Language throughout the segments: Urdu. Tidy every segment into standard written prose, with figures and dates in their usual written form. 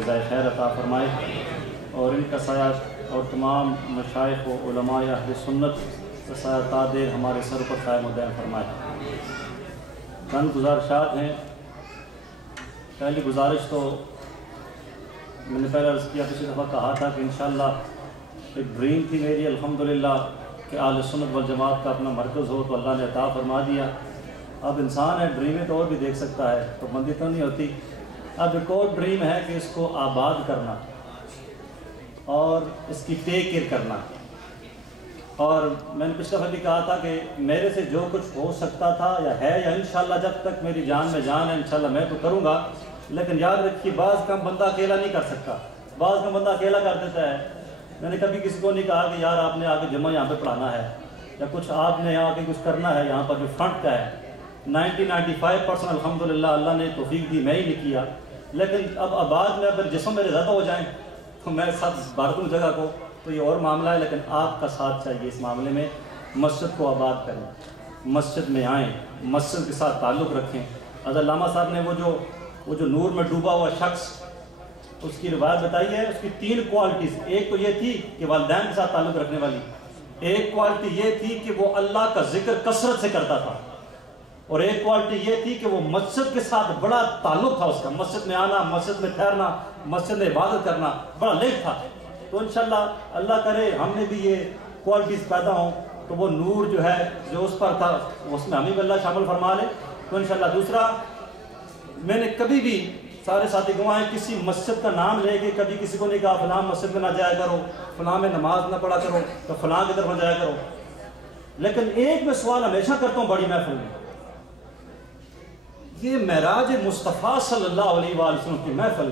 جزائے خیر عطا فرمائے اور ان کا سایہ اور تمام مشائخ و علماء اہل سنت کا سایہ تا دیر ہمارے سر پر قائم و دائم فرمائے۔ چند گزارشات ہیں۔ پہلی گزارش تو میں نے پہلے عرض کیا، پچھلی دفعہ کہا تھا کہ انشاءاللہ ایک ڈریم تھی میری الحمدللہ کہ اہل سنت والجماعت کا اپنا مرکز ہو، تو اللہ نے عطا فرما دیا۔ اب انسان ہے، ڈریمیں تو اور بھی دیکھ سکتا ہے، تو بندی تو نہیں ہوتی۔ اب ایک اور ڈریم ہے کہ اس کو آباد کرنا اور اس کی ٹیک کیئر کرنا۔ اور میں نے پچھلے دفعہ بھی کہا تھا کہ میرے سے جو کچھ ہو سکتا تھا یا ہے یا انشاءاللہ جب تک میری جان میں جان ہے انشاءاللہ میں تو کروں گا، لیکن یاد رکھیے بعض کام بندہ اکیلا نہیں کر سکتا، بعض کام بندہ اکیلا کر دیتا ہے۔ میں نے کبھی کسی کو نہیں کہا کہ یار آپ نے آگے جمعہ یہاں پہ پڑھانا ہے یا کچھ آپ نے یہاں کے کچھ کرنا ہے، یہاں پر جو فرنٹ کا ہے 95% الحمدللہ اللہ نے توفیق دی، میں ہی نہیں کیا۔ لیکن اب آباد میں اگر جسم میرے زیادہ ہو جائیں تو میں ساتھ بھر دوں جگہ کو، تو یہ اور معاملہ ہے، لیکن آپ کا ساتھ چاہیے اس معاملے میں۔ مسجد کو آباد کریں، مسجد میں آئیں، مسجد کے ساتھ تعلق رکھیں۔ حضرت علامہ صاحب نے وہ جو نور میں ڈوبا ہوا شخص، اس کی روایت بتائی ہے، اس کی 3 کوالٹیز۔ ایک تو یہ تھی کہ والدین کے ساتھ تعلق رکھنے والی، ایک کوالٹی یہ تھی کہ وہ اللہ کا ذکر کثرت سے کرتا تھا، اور ایک کوالٹی یہ تھی کہ وہ مسجد کے ساتھ بڑا تعلق تھا اس کا، مسجد میں آنا، مسجد میں ٹھہرنا، مسجد میں عبادت کرنا بڑا لیک تھا۔ تو انشاءاللہ اللہ کرے ہم نے بھی یہ کوالٹیز پیدا ہوں تو وہ نور جو ہے جو اس پر تھا اس میں ہمیں بھی اللہ شامل فرما لے تو انشاءاللہ۔ دوسرا، میں نے کبھی بھی، سارے ساتھی گواہیں، کسی مسجد کا نام لے کے کبھی کسی کو نہیں کہا فلاں مسجد میں نہ جایا کرو، فلاں میں نماز نہ پڑھا کرو، تو فلاں کی طرف نہ جایا کرو۔ لیکن ایک میں سوال ہمیشہ کرتا ہوں بڑی محفل میں، یہ معراج مصطفیٰ صلی اللہ علیہ وآلہ وسلم کی محفل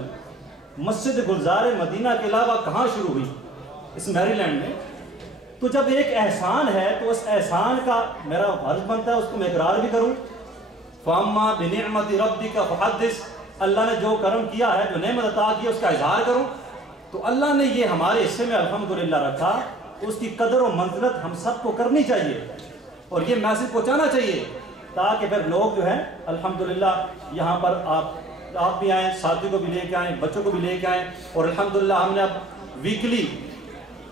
مسجد گلزار مدینہ کے علاوہ کہاں شروع ہوئی؟ اس میری لینڈ میں۔ تو جب ایک احسان ہے تو اس احسان کا میرا فرض بنتا ہے اس کو میں اقرار بھی کروں۔ فَأَمَّا بِنِعْمَةِ رَبِّكَ فَحَدِّثْ، اللہ نے جو کرم کیا ہے، جو نعمت عطا کی ہے، اس کا اظہار کروں۔ تو اللہ نے یہ ہمارے حصے میں الحمدللہ رکھا، اس کی قدر و منزلت ہم سب کو کرنی چاہیے اور یہ میسج پہنچانا چاہیے، تاکہ پھر لوگ جو ہیں الحمدللہ یہاں پر آپ بھی آئیں، ساتھی کو بھی لے کے آئیں، بچوں کو بھی لے کے آئیں۔ اور الحمدللہ ہم نے اب ویکلی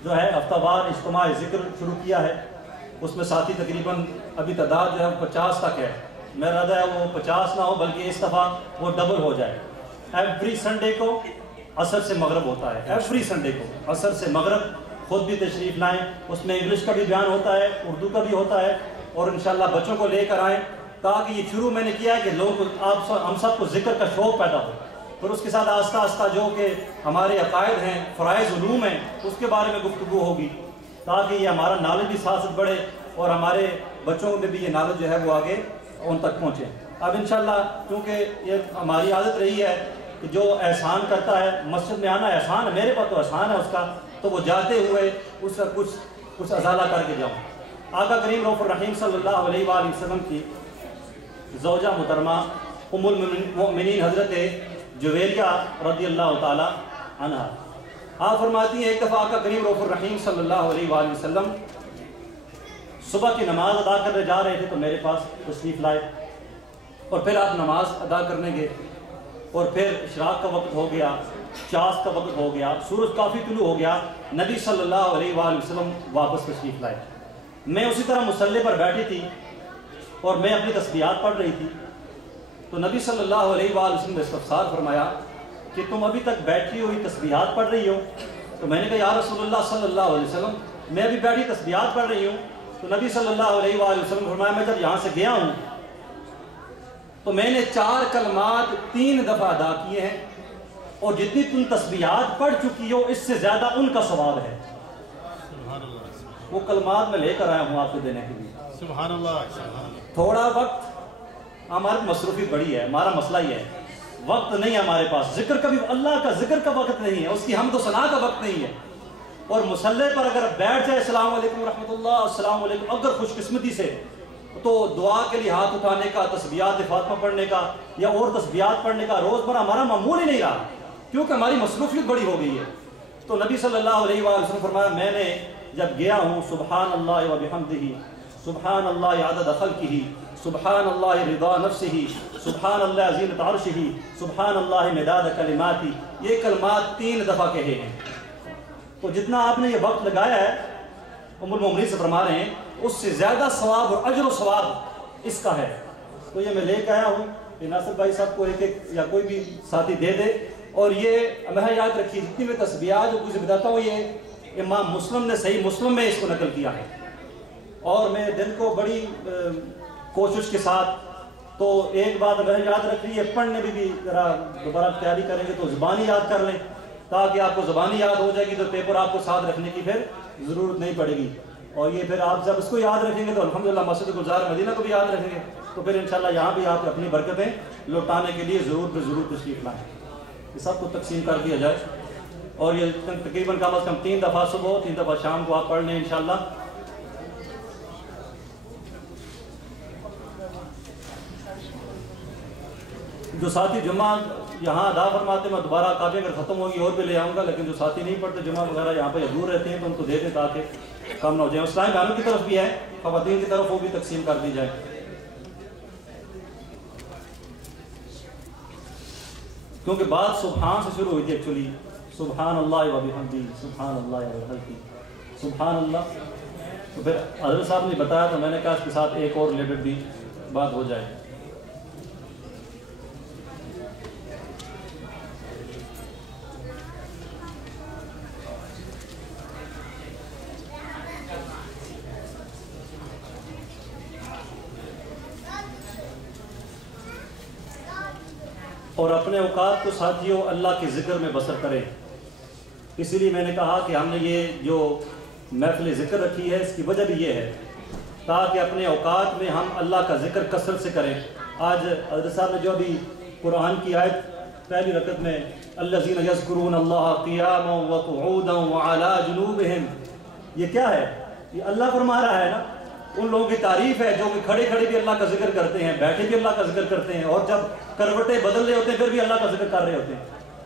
جو ہے ہفتہ وار اجتماع ذکر شروع کیا ہے، اس میں ساتھی تقریباً ابھی تعداد جو ہے 50 تک ہے۔ میرا ارادہ ہے وہ 50 نہ ہو بلکہ اس دفعہ وہ ڈبل ہو جائے۔ ایوری سنڈے کو عصر سے مغرب ہوتا ہے، ایوری سنڈے کو عصر سے مغرب، خود بھی تشریف لائیں، اس میں انگلش کا بھی بیان ہوتا ہے، اردو کا بھی ہوتا ہے، اور انشاءاللہ بچوں کو لے کر آئیں، تاکہ یہ شروع میں نے کیا ہے کہ لوگ ہم سب کو ذکر کا شوق پیدا ہو، پھر اس کے ساتھ آہستہ آہستہ جو کہ ہمارے عقائد ہیں، فرائض علوم ہیں، اس کے بارے میں گفتگو ہوگی، تاکہ یہ ہمارا نالج بھی ساتھ بڑھے اور ہمارے بچوں میں بھی یہ نالج جو ہے وہ آگے ان تک پہنچے۔ اب انشاءاللہ کیونکہ یہ ہماری عادت رہی ہے کہ جو احسان کرتا ہے، مسجد میں آنا احسان ہے، میرے پاس تو احسان ہے اس کا، تو وہ جاتے ہوئے اس کا کچھ ازالہ کر کے جاؤں۔ آقا کریم رؤوف الرحیم صلی اللہ علیہ وآلہ وسلم کی زوجہ محترمہ ام المؤمنین حضرت جویریہ رضی اللہ تعالی عنہ، آپ فرماتی ہیں ایک دفعہ آقا کریم رؤوف الرحیم صلی اللہ علیہ وآلہ وسلم صبح کی نماز ادا کرنے جا رہے تھے تو میرے پاس تشریف لائے، اور پھر آپ نماز ادا کرنے گئے، اور پھر اشراق کا وقت ہو گیا، چاس کا وقت ہو گیا، سورج کافی طلوع ہو گیا، نبی صلی اللہ علیہ وآلہ وسلم واپس تشریف لائے۔ میں اسی طرح مصلی پر بیٹھی تھی اور میں اپنی تسبیحات پڑھ رہی تھی، تو نبی صلی اللہ علیہ وآلہ وسلم نے استفسار فرمایا کہ تم ابھی تک بیٹھی ہوئی تسبیحات پڑھ رہی ہو؟ تو میں نے کہا یا رسول اللہ صلی اللہ علیہ وسلم میں ابھی بیٹھی تسبیحات پڑھ رہی ہوں۔ تو نبی صلی اللہ علیہ وآلہ وسلم فرمایا میں جب یہاں سے گیا ہوں تو میں نے 4 کلمات 3 دفعہ ادا کیے ہیں، اور جتنی تم تسبیحات پڑھ چکی ہو اس سے زیادہ ان کا ثواب ہے۔ وہ کلمات میں لے کر آیا ہوں آپ کو دینے کے لیے۔ سبحان اللہ۔ تھوڑا وقت، ہماری مصروفی بڑی ہے، ہمارا مسئلہ یہ ہے وقت نہیں ہے ہمارے پاس، ذکر کا بھی، اللہ کا ذکر کا وقت نہیں ہے، اس کی حمد و ثنا کا وقت نہیں ہے، اور مصلی پر اگر بیٹھ جائے السلام علیکم ورحمۃ اللہ، السلام علیکم، اگر خوش قسمتی سے، تو دعا کے لیے ہاتھ اٹھانے کا، تسبیحات فاطمہ پڑھنے کا یا اور تسبیحات پڑھنے کا روزمرہ ہمارا معمول ہی نہیں رہا، کیونکہ ہماری مصروفیت بڑی ہو گئی ہے۔ تو نبی صلی اللہ علیہ وآلہ وسلم فرمایا میں نے جب گیا ہوں سبحان اللہ و بحمدہ، سبحان اللہ عدد خلقہ، سبحان اللہ رضا نفسہ، سبحان اللہ زینت عرشہ، سبحان اللہ مداد کلماتی، یہ کلمات 3 دفعہ کہے ہیں۔ تو جتنا آپ نے یہ وقت لگایا ہے ام المومنین سے فرما رہے ہیں اس سے زیادہ ثواب اور اجر و ثواب اس کا ہے۔ تو یہ میں لے کے آیا ہوں کہ ناصر بھائی صاحب کو ایک ایک یا کوئی بھی ساتھی دے دے، اور یہ ہمیں یاد رکھیے جتنی میں تسبیحات جو کچھ بتاتا ہوں یہ امام مسلم نے صحیح مسلم میں اس کو نقل کیا ہے، اور میں دل کو بڑی کوشش کے ساتھ تو ایک بات ہمیں یاد رکھ لیے، پڑھنے بھی ذرا دوبارہ تیاری کریں گے تو زبانی یاد کر لیں، تاکہ آپ کو زبانی یاد ہو جائے گی تو پیپر آپ کو ساتھ رکھنے کی پھر ضرورت نہیں پڑے گی۔ اور یہ پھر آپ جب اس کو یاد رکھیں گے تو الحمدللہ مسجد گلزار مدینہ کو بھی یاد رکھیں گے، تو پھر انشاءاللہ یہاں بھی آپ اپنی برکتیں لوٹانے کے لیے ضرور تشریف لائیں۔ یہ سب کو تقسیم کر دیا جائے، اور یہ تقریباً کم از کم 3 دفعہ صبح 3 دفعہ شام کو آپ پڑھ لیں انشاءاللہ۔ جو ساتھی جمعہ یہاں ادا فرماتے ہیں میں دوبارہ کافی اگر ختم ہوگی اور بھی لے آؤں گا، لیکن جو ساتھی نہیں پڑھتے جمعہ وغیرہ یہاں پہ دور رہتے ہیں تو ان کو دے دیں تاکہ کم نہ ہو جائے۔ اسلام بہنوں کی طرف بھی ہے، خواتین کی طرف وہ بھی تقسیم کر دی جائے۔ کیونکہ بات سبحان سے شروع ہوئی تھی ایکچولی، سبحان اللہ و بحمدہ، سبحان اللہ و بحمدہ، سبحان اللہ۔ تو پھر حضرت صاحب نے بتایا تو میں نے کہا اس کے ساتھ ایک اور ریلیٹڈ بھی بات ہو جائے۔ اور اپنے اوقات کو ساتھیوں اللہ کے ذکر میں بسر کریں۔ اسی لیے میں نے کہا کہ ہم نے یہ جو محفل ذکر رکھی ہے اس کی وجہ بھی یہ ہے تاکہ اپنے اوقات میں ہم اللہ کا ذکر کثرت سے کریں۔ آج حضرت صاحب نے جو بھی قرآن کی آیت پہلی رکعت میں الذین یذکرون اللہ قیاما وقعودا وعلی جنوبہم، یہ کیا ہے؟ یہ اللہ فرما رہا ہے نا، ان لوگوں کی تعریف ہے جو کہ کھڑے کھڑے بھی اللہ کا ذکر کرتے ہیں، بیٹھے بھی اللہ کا ذکر کرتے ہیں، اور جب کروٹیں بدل رہے ہوتے ہیں پھر بھی اللہ کا ذکر کر رہے ہوتے ہیں۔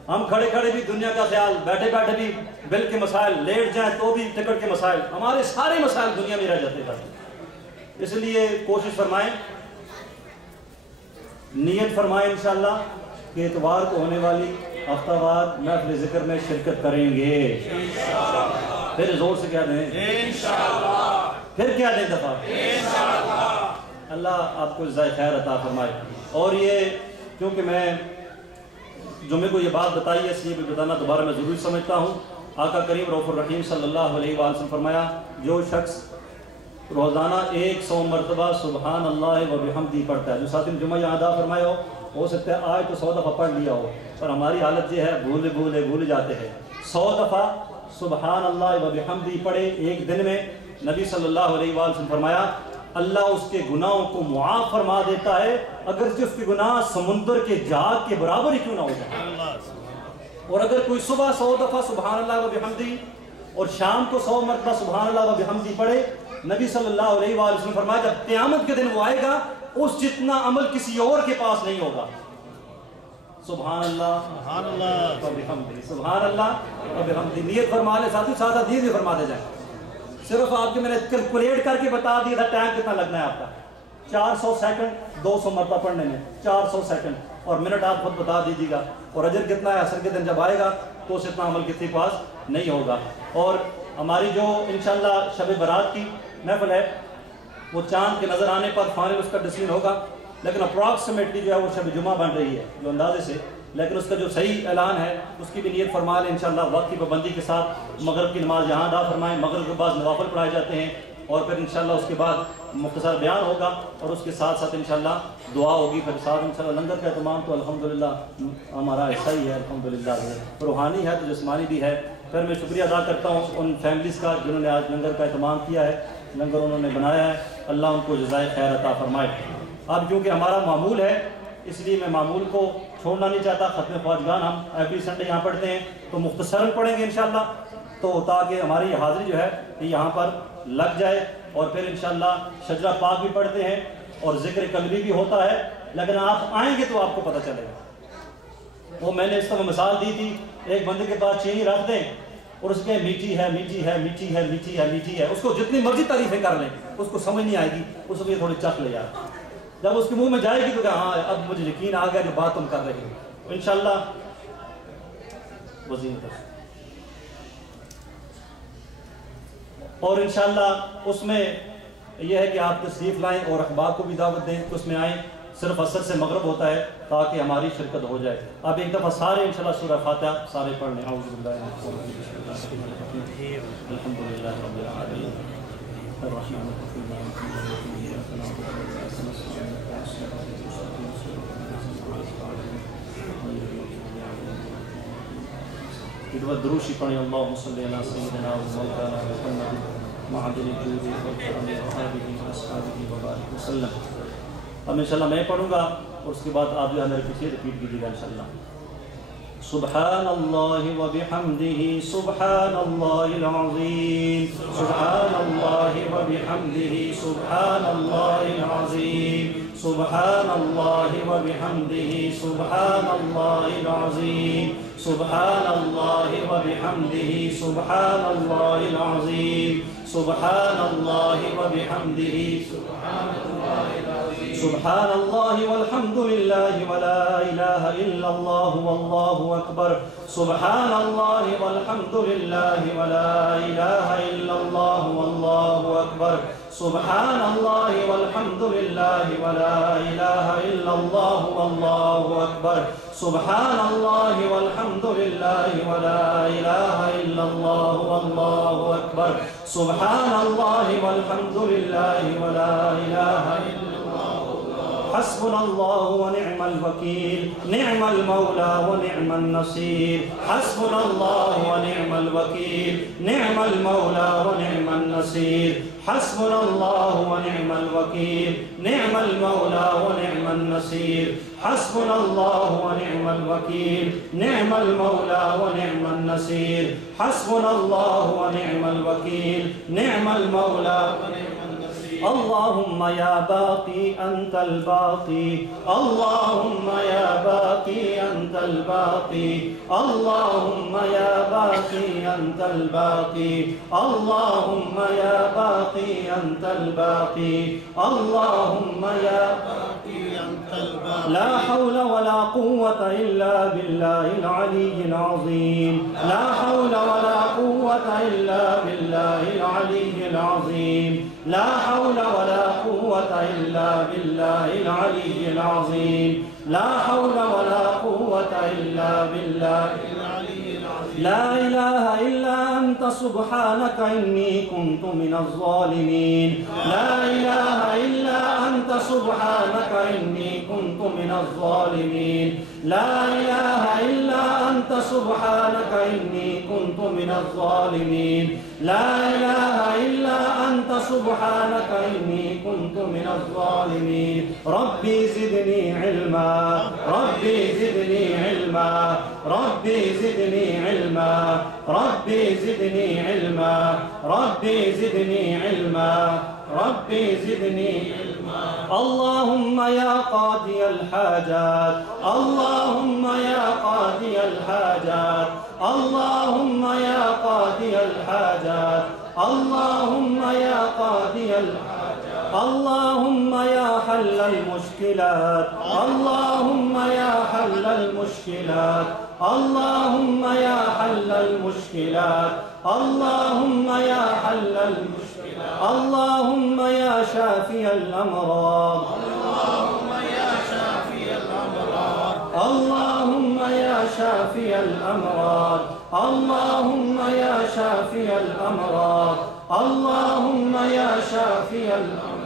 ہم کھڑے کھڑے بھی دنیا کا خیال، بیٹھے بیٹھے بھی بل کے مسائل، لیٹ جائیں تو بھی ٹکٹ کے مسائل، ہمارے سارے مسائل دنیا میں رہ جاتے ہیں۔ اس لیے کوشش فرمائیں، نیت فرمائیں انشاءاللہ کہ اتوار کو ہونے والی ہفتہ وار محفل ذکر میں شرکت کریں گے۔ پھر زور سے کہہ دیں انشاءاللہ، پھر کیا دیں دفعہ انشاءاللہ۔ اللہ آپ کو جزائے خیر عطا فرمائے۔ اور یہ کیونکہ میں جمعے کو یہ بات بتائی ہے اس لیے بھی بتانا دوبارہ میں ضروری سمجھتا ہوں۔ آقا کریم رؤوف الرحیم صلی اللہ علیہ وآلہ وسلم فرمایا جو شخص روزانہ 100 مرتبہ سبحان اللہ و بحمدہ پڑھتا ہے، جو ساتھ جمعہ یہاں ادا فرمایا ہو سکتا ہے آج تو 100 دفعہ پڑھ لیا ہو، پر ہماری حالت یہ ہے بھول جاتے ہیں۔ 100 دفعہ سبحان اللہ و بحمدہ پڑھے ایک دن میں، نبی صلی اللہ علیہ وآلہ وسلم فرمایا اللہ اس کے گناہوں کو معاف فرما دیتا ہے اگرچہ اس کے گناہ سمندر کے جھاگ کے برابر ہی کیوں نہ ہو جائے۔ اور اگر کوئی صبح 100 دفعہ سبحان اللہ و بحمدہ اور شام کو 100 مرتبہ سبحان اللہ و بحمدہ پڑھے، نبی صلی اللہ علیہ وآلہ وسلم فرمایا جب قیامت کے دن وہ آئے گا اس جتنا عمل کسی اور کے پاس نہیں ہوگا۔ سبحان اللہ و بحمدہ، سبحان اللہ و بحمدہ۔ نیت فرما لے ساتھی، ساتھ نیت بھی فرما دے جائیں۔ صرف آپ کے میں نے کیلکولیٹ کر کے بتا دیا تھا ٹائم کتنا لگنا ہے آپ کا، 400 سیکنڈ 200 مرتبہ پڑھنے میں، 400 سیکنڈ، اور منٹ آپ خود بتا دیجیے گا، اور اجر کتنا ہے عصر کے دن جب آئے گا تو اس اتنا عمل کسی پاس نہیں ہوگا۔ اور ہماری جو انشاءاللہ شب برات کی محفل ہے وہ چاند کے نظر آنے پر فائنل اس کا ڈسیزن ہوگا، لیکن اپراکسیمیٹلی جو ہے وہ شب جمعہ بن رہی ہے جو اندازے سے، لیکن اس کا جو صحیح اعلان ہے اس کی بھی نیت فرما لیں انشاءاللہ وقت کی پابندی کے ساتھ۔ مغرب کی نماز یہاں ادا فرمائیں، مغرب کے بعد نوافل پڑھائے جاتے ہیں، اور پھر انشاءاللہ اس کے بعد مختصر بیان ہوگا، اور اس کے ساتھ ساتھ انشاءاللہ دعا ہوگی، پھر ساتھ انشاءاللہ لنگر کا اہتمام تو الحمدللہ ہمارا ایسا ہی ہے، الحمدللہ روحانی ہے تو جسمانی بھی ہے۔ پھر میں شکریہ ادا کرتا ہوں ان فیملیز کا جنہوں نے آج لنگر کا اہتمام کیا ہے، لنگر انہوں نے بنایا ہے، اللہ ان کو جزائے خیر عطا فرمائے۔ اب کیونکہ ہمارا معمول ہے اس لیے میں معمول کو چھوڑنا نہیں چاہتا، ختم خواجگان ہم ایوری سنڈے یہاں پڑھتے ہیں تو مختصراً پڑھیں گے انشاءاللہ، تو تاکہ ہماری حاضری جو ہے یہاں پر لگ جائے، اور پھر انشاءاللہ شجرہ پاک بھی پڑھتے ہیں اور ذکر قلبی بھی ہوتا ہے، لیکن آپ آئیں گے تو آپ کو پتہ چلے گا۔ وہ میں نے اس طرح مثال دی تھی، ایک بندے کے پاس چینی رکھ دیں اور اس کے میٹھی ہے میٹھی ہے میٹھی ہے میٹھی ہے میٹھی ہے، اس کو جتنی مرضی تعریفیں کر لیں اس کو سمجھ نہیں آئے گی، اس کو یہ تھوڑی چکھ لے جائے، جب اس کے منہ میں جائے گی تو کہ ہاں اب مجھے یقین آ گیا کہ بات تم کر رہے ہو، انشاءاللہ وزیر کر. اور انشاءاللہ اس میں یہ ہے کہ آپ تشریف لائیں اور احباب کو بھی دعوت دیں کہ اس میں آئیں. صرف عصر سے مغرب ہوتا ہے تاکہ ہماری شرکت ہو جائے. اب ایک دفعہ سارے انشاءاللہ سورہ فاتحہ سارے پڑھ لیں. اعوذ باللہ من الشیطان الرجیم. الحمدللہ رب العالمین الرحمن الرحیم مالک یوم الدین ایاک نعبد و ایاک نستعین اهدنا الصراط المستقیم صراط الذین دروشی پڑھیں. اللہم صلی علی سیدنا و مولانا محمد معدن الجود والکرم وآلہ واصحابہ وبارک وسلم. اب انشاءاللہ میں پڑھوں گا اور اس کے بعد آپ جو ہے میرے پیچھے رپیٹ کیجیے گا انشاءاللہ. سبحان اللہ و بحمدہ سبحان اللہ العظیم سبحان اللہ و بحمدہ سبحان اللہ العظیم سبحان اللہ و بحمدہ سبحان اللہ العظیم سبحان اللہ و بحمدہ سبحان اللہ العظیم سبحان اللہ و بحمدہ سبحان اللہ العظیم سبحان اللہ والحمد للہ ولا الہ الا اللہ واللہ اکبر. سبحان اللہ والحمد للہ ولا الہ الا اللہ واللہ اکبر. سبحان اللہ والحمد للہ ولا الہ الا اللہ واللہ اکبر. سبحان اللہ والحمد للہ ولا الہ الا اللہ واللہ اکبر. سبحان اللہ والحمد للہ ولا الہ الا حسبنا اللہ ونعم الوکیل نعم المولا ونعم النصیر. حسبنا اللہ ونعم الوکیل نعم المولا ونعم النصیر. حسبنا اللہ ونعم الوکیل نعم المولا ونعم النصیر. حسبنا اللہ ونعم الوکیل نعم المولا ونعم النصیر. حسبنا اللہ ونعم الوکیل نعم المولا ونعم النصیر. اللہم یا باقی انت الباقی اللہم یا باقی انت الباقی اللہم یا باقی انت الباقی اللہم یا باقی انت الباقی اللہم یا باقی انت الباقی. لا حول ولا قوة الا باللہ العلی العظیم. لا حول ولا قوة الا باللہ العلی العظیم. لا حول ولا قوة إلا بالله العلي العظيم. لا حول ولا قوة إلا بالله العلي العظيم. لا إله إلا أنت سبحانك إني كنت من الظالمين. لا إله إلا أنت سبحانك إني كنت من الظالمين. لا إله إلا أنت سبحانك إني كنت من الظالمين. لا إله إلا أنت سبحانك إني كنت من الظالمين. ربي زدني علما ربي زدني علما ربي زدني علما ربي زدني علما ربي زدني علما ربي زدني علما. اللهم يا قاضي الحاجات اللهم يا قاضي الحاجات اللهم يا قاضي الحاجات اللهم يا قاضي الحاجات اللهم يا حل المشكلات اللهم يا حل المشكلات اللهم يا حل المشكلات اللهم يا حل المشكلات اللهم يا شافي الأمراض اللهم يا شافي الأمراض اللهم يا شافي الأمراض اللهم يا شافي الأمراض اللهم يا شافي الأمراض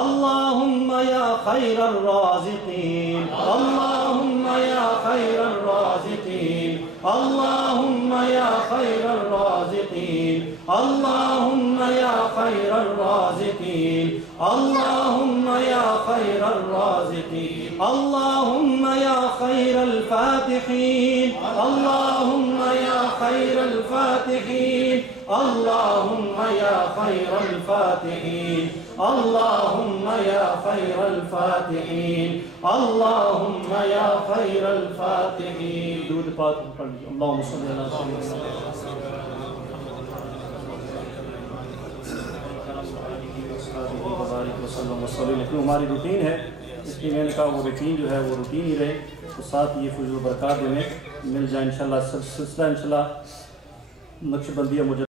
اللهم يا خير الرازقين اللهم يا خير الرازقين اللهم يا خير الرازقين اللهم يا خير الرازقين اللهم يا خير الرازقين اللهم يا خير الفاتحين اللهم يا خير الفاتحين اللهم يا خير الفاتحين اللهم يا خير الفاتحين اللهم يا خير الفاتحين. درود پاک پڑھ لیجیے. اللهم صل على سيدنا محمد وعلى آله وصحبه وسلم. ہماری روٹین ہے اس لیے میں نے کہا وہ روٹین جو ہے وہ روٹین ہی رہے، تو ساتھ یہ فضل و برکات میں مل جائے انشاءاللہ. سلسلہ انشاءاللہ نقش بندیہ مجھے